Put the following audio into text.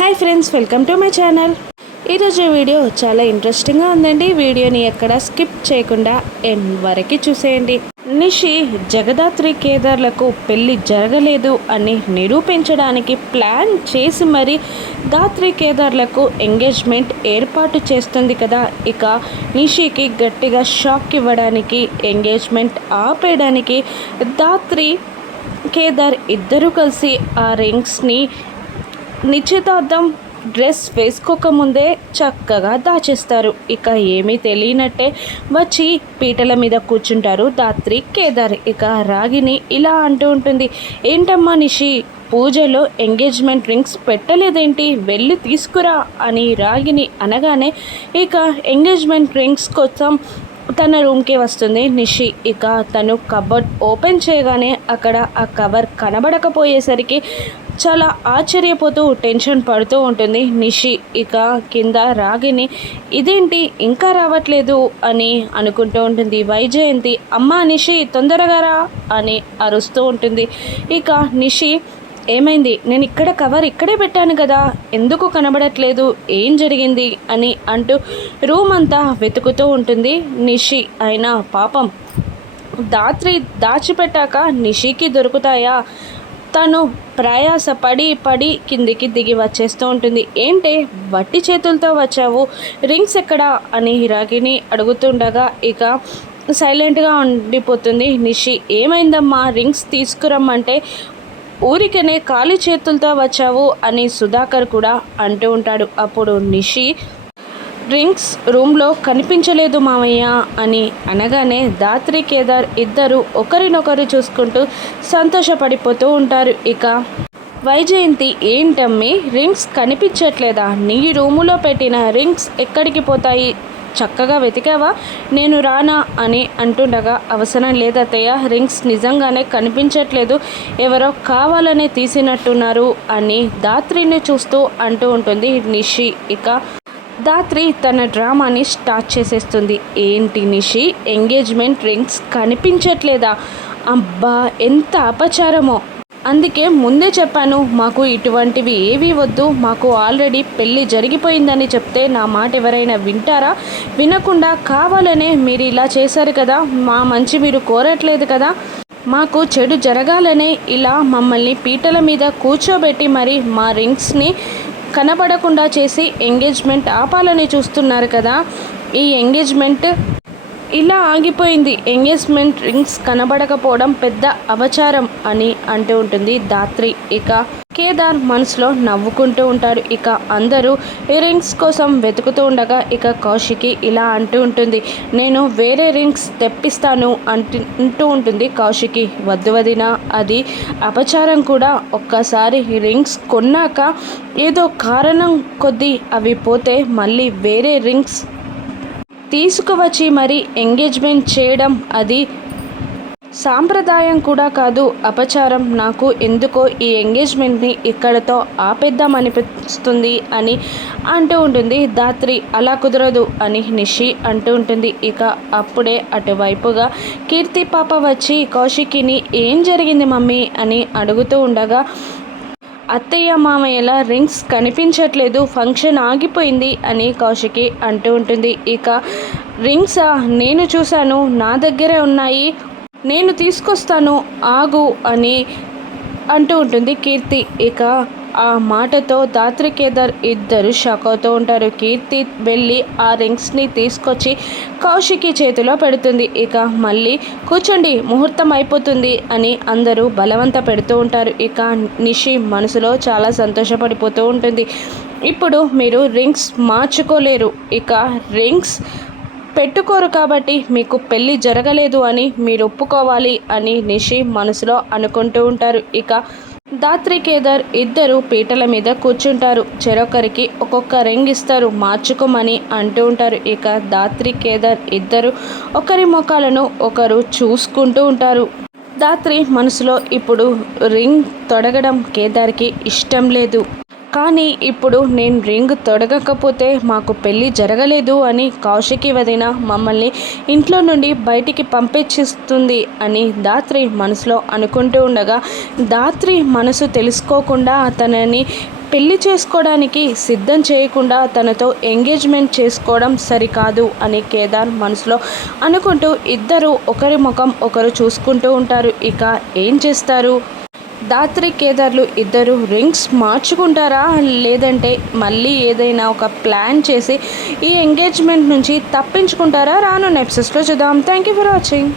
Hi friends, welcome to my channel. ఈరోజు video చాలా ఇంట్రెస్టింగ్గా ఉందండి. వీడియోని ఎక్కడ స్కిప్ చేయకుండా ఎండ్ వరకు చూసేయండి. నిషి జగదాత్రి కేదార్లకు పెళ్లి జరగలేదు అని నిరూపించడానికి ప్లాన్ చేసి మరి దాత్రి కేదార్లకు ఎంగేజ్మెంట్ ఏర్పాటు చేస్తుంది కదా. ఇక నిషికి గట్టిగా షాక్ ఇవ్వడానికి, ఎంగేజ్మెంట్ ఆపేయడానికి దాత్రి కేదార్ ఇద్దరూ కలిసి ఆ రింగ్స్ని నిశ్చితార్థం డ్రెస్ వేసుకోకముందే చక్కగా దాచేస్తారు. ఇక ఏమీ తెలియనట్టే వచ్చి పీటల మీద కూర్చుంటారు దాత్రి కేదార్. ఇక రాగిని ఇలా అంటూ ఉంటుంది, ఏంటమ్మా నిషి, పూజలో ఎంగేజ్మెంట్ రింగ్స్ పెట్టలేదేంటి, వెళ్ళి తీసుకురా అని రాగిని అనగానే ఇక ఎంగేజ్మెంట్ రింగ్స్ కోసం తన రూమ్కి వస్తుంది నిషి. ఇక తను కబోర్డ్ ఓపెన్ చేయగానే అక్కడ ఆ కవర్ కనబడకపోయేసరికి చాలా ఆశ్చర్యపోతూ టెన్షన్ పడుతూ ఉంటుంది నిషి. ఇక కింద రాగిని ఇదేంటి ఇంకా రావట్లేదు అని అనుకుంటూ ఉంటుంది. వైజయంతి, అమ్మా నిషి తొందరగా రా అని అరుస్తూ ఉంటుంది. ఇక నిషి, ఏమైంది, నేను ఇక్కడ కవర్ ఇక్కడే పెట్టాను కదా, ఎందుకు కనబడట్లేదు, ఏం జరిగింది అని అంటూ రూమ్ అంతా వెతుకుతూ ఉంటుంది నిషి. అయినా పాపం దాత్రి దాచిపెట్టాక నిషికి దొరుకుతాయా? తను ప్రయాస పడి కిందికి దిగి వచ్చేస్తూ ఉంటుంది. ఏంటే వట్టి చేతులతో వచ్చావు, రింగ్స్ ఎక్కడా అని రాగిని అడుగుతుండగా ఇక సైలెంట్గా ఉండిపోతుంది నిషి. ఏమైందమ్మా, రింగ్స్ తీసుకురమ్మంటే ఊరికనే ఖాళీ చేతులతో వచ్చావు అని సుధాకర్ కూడా అంటూ ఉంటాడు. అప్పుడు నిషి, రింగ్స్ రూమ్లో కనిపించలేదు మామయ్య అని అనగానే దాత్రి కేదార్ ఇద్దరు ఒకరినొకరు చూసుకుంటూ సంతోషపడిపోతూ ఉంటారు. ఇక వైజయంతి, ఏంటమ్మి రింగ్స్ కనిపించట్లేదా, నీ రూములో పెట్టిన రింగ్స్ ఎక్కడికి పోతాయి, చక్కగా వెతికావా, నేను రానా అని అంటుండగా అవసరం లేదత్తయ్య, రింగ్స్ నిజంగానే కనిపించట్లేదు, ఎవరో కావాలనే తీసినట్టున్నారు అని దాత్రిని చూస్తూ అంటూ ఉంటుంది నిషి. ఇక దాత్రి తన డ్రామాని స్టార్ట్ చేసేస్తుంది. ఏంటి నిషి, ఎంగేజ్మెంట్ రింగ్స్ కనిపించట్లేదా, అబ్బా ఎంత అపచారమో, అందుకే ముందే చెప్పాను మాకు ఇటువంటివి ఏవీ వద్దు, మాకు ఆల్రెడీ పెళ్ళి జరిగిపోయిందని చెప్తే నా మాట ఎవరైనా వింటారా, వినకుండా కావాలనే మీరు ఇలా చేశారు కదా, మా మంచి మీరు కోరట్లేదు కదా, మాకు చెడు జరగాలనే ఇలా మమ్మల్ని పీటల మీద కూర్చోబెట్టి మరి మా రింగ్స్ని కనబడకుండా చేసి ఎంగేజ్మెంట్ ఆపాలని చూస్తున్నారు కదా, ఈ ఎంగేజ్మెంట్ ఇలా ఆగిపోయింది, ఎంగేజ్మెంట్ రింగ్స్ కనబడకపోవడం పెద్ద అపచారం అని అంటూ ఉంటుంది దాత్రి. ఇక కేదార్ మనసులో నవ్వుకుంటూ ఉంటాడు. ఇక అందరూ ఈ రింగ్స్ కోసం వెతుకుతూ ఉండగా ఇక కౌశికి ఇలా అంటూ ఉంటుంది, నేను వేరే రింగ్స్ తెప్పిస్తాను అంటూ ఉంటుంది కౌశికి. వద్దు వదినా, అది అపచారం కూడా, ఒక్కసారి రింగ్స్ కొన్నాక ఏదో కారణం కొద్దీ అవి పోతే మళ్ళీ వేరే రింగ్స్ తీసుకువచ్చి మరి ఎంగేజ్మెంట్ చేయడం అది సాంప్రదాయం కూడా కాదు, అపచారం. నాకు ఎందుకో ఈ ఎంగేజ్మెంట్ని ఇక్కడతో ఆపేద్దామనిపిస్తుంది అని అంటూ ఉంటుంది దాత్రి. అలా కుదరదు అని నిషి అంటూ ఉంటుంది. ఇక అప్పుడే అటువైపుగా కీర్తి పాప వచ్చి కౌశికిని ఏం జరిగింది మమ్మీ అని అడుగుతూ ఉండగా, అత్తయ్య మామయ్యల రింగ్స్ కనిపించట్లేదు, ఫంక్షన్ ఆగిపోయింది అని కౌశికి అంటూ ఉంటుంది. ఇక రింగ్సా, నేను చూశాను, నా దగ్గరే ఉన్నాయి, నేను తీసుకొస్తాను ఆగు అని అంటూ ఉంటుంది కీర్తి. ఇక ఆ మాటతో దాత్రి కేదార్ ఇద్దరు షాక్ అవుతూ ఉంటారు. కీర్తి వెళ్ళి ఆ రింగ్స్ని తీసుకొచ్చి కౌశికి చేతిలో పెడుతుంది. ఇక మళ్ళీ కూర్చోండి, ముహూర్తం అయిపోతుంది అని అందరూ బలవంత పెడుతూ ఉంటారు. ఇక నిషి మనసులో చాలా సంతోషపడిపోతూ ఉంటుంది. ఇప్పుడు మీరు రింగ్స్ మార్చుకోలేరు, ఇక రింగ్స్ పెట్టుకోరు కాబట్టి మీకు పెళ్ళి జరగలేదు అని మీరు ఒప్పుకోవాలి అని నిషి మనసులో అనుకుంటూ ఉంటారు. ఇక దాత్రి కేదార్ ఇద్దరు పీటల మీద కూర్చుంటారు. చెరొకరికి ఒక్కొక్క రింగ్ ఇస్తారు, మార్చుకోమని అంటూ ఉంటారు. ఇక దాత్రి కేదార్ ఇద్దరు ఒకరి ముఖాలను ఒకరు చూసుకుంటూ ఉంటారు. దాత్రి మనసులో ఇప్పుడు రింగ్ తొడగడం కేదార్కి ఇష్టం లేదు, కానీ ఇప్పుడు నేను రింగ్ తొడగకపోతే మాకు పెళ్ళి జరగలేదు అని కౌశికి వదిన మమ్మల్ని ఇంట్లో నుండి బయటికి పంపించేస్తుంది అని దాత్రి మనసులో అనుకుంటూ ఉండగా, దాత్రి మనసు తెలుసుకోకుండా తనని పెళ్లి చేసుకోవడానికి సిద్ధం చేయకుండా తనతో ఎంగేజ్మెంట్ చేసుకోవడం సరికాదు అని కేదార్ మనసులో అనుకుంటూ ఇద్దరు ఒకరి ముఖం ఒకరు చూసుకుంటూ ఉంటారు. ఇక ఏం చేస్తారు? దాత్రి కేదార్లు ఇద్దరు రింగ్స్ మార్చుకుంటారా, లేదంటే మళ్ళీ ఏదైనా ఒక ప్లాన్ చేసి ఈ ఎంగేజ్మెంట్ నుంచి తప్పించుకుంటారా? రానున్న ఎపిసోడ్స్లో చూద్దాం. Thank you for watching.